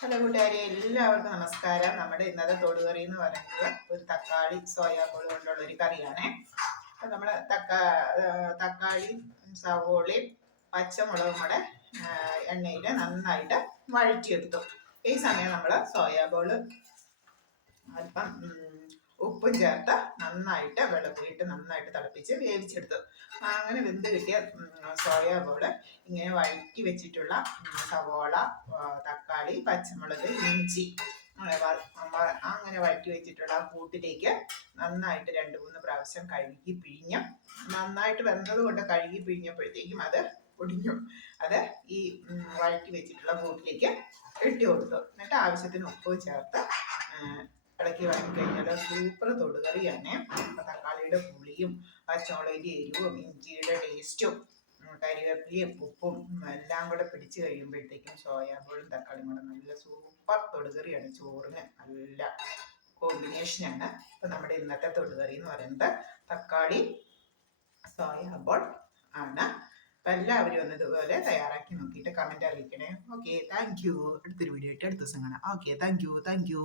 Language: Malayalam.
ഹലോ കൂട്ടുകാരെ എല്ലാവർക്കും നമസ്കാരം. നമ്മുടെ ഇന്നത്തെ തൊടുകറി എന്ന് പറയുന്നത് ഒരു തക്കാളി സോയാബോൾ കൊണ്ടുള്ള ഒരു കറിയാണ്. അപ്പം നമ്മൾ തക്കാ തക്കാളി സവോളയും പച്ചമുളകും കൂടെ എണ്ണയിൽ നന്നായിട്ട് വഴറ്റിയെടുത്തു. ഈ സമയം നമ്മൾ സോയാബോൾ അല്പം ഉപ്പും ചേർത്ത് നന്നായിട്ട് വെള്ളത്തിലിട്ട് നന്നായിട്ട് തിളപ്പിച്ച് വേവിച്ചെടുത്തു അങ്ങനെ വെന്ത് കിട്ടിയ സോയാ ബോൾ ഇങ്ങനെ വഴറ്റി വെച്ചിട്ടുള്ള സവോള തക്കാളി പച്ചമുളക് ഇഞ്ചി അങ്ങനെ വഴറ്റി വെച്ചിട്ടുള്ള ആ കൂട്ടിലേക്ക് നന്നായിട്ട് രണ്ട് മൂന്ന് പ്രാവശ്യം കഴുകി പിഴിഞ്ഞ് നന്നായിട്ട് വെന്തത് കൊണ്ട് കഴുകി പിഴിഞ്ഞപ്പോഴത്തേക്കും അത് ഒടിഞ്ഞു അത് ഈ വഴറ്റി വെച്ചിട്ടുള്ള കൂട്ടിലേക്ക് ഇട്ട് കൊടുത്തു. എന്നിട്ട് ആവശ്യത്തിന് ഉപ്പ് ചേർത്ത് ആ, വേണം കഴിഞ്ഞാൽ സൂപ്പർ തൊടുകറിയാണ് അപ്പൊ തക്കാളിയുടെ പുളിയും പച്ചമുളകിന്റെ എരിവും ഇഞ്ചിയുടെ ടേസ്റ്റും കരിവേപ്പിലയും ഉപ്പും എല്ലാം കൂടെ പിടിച്ച് കഴിയുമ്പോഴത്തേക്കും സോയാബോളും തക്കാളിയും കൂടെ നല്ല സൂപ്പർ തൊടുകറിയാണ് ചോറിന് നല്ല കോമ്പിനേഷനാണ് അപ്പം നമ്മുടെ ഇന്നത്തെ തൊടുകറി എന്ന് പറയുന്നത് തക്കാളി സോയാബോൾ ആണ്. അപ്പം എല്ലാവരും ഒന്ന് ഇതുപോലെ തയ്യാറാക്കി നോക്കിയിട്ട് കമന്റ് അറിയിക്കണേ. ഓക്കെ താങ്ക് യു അടുത്തൊരു വീഡിയോ ആയിട്ട് അടുത്ത ദിവസം കാണാം. Okay thank you thank you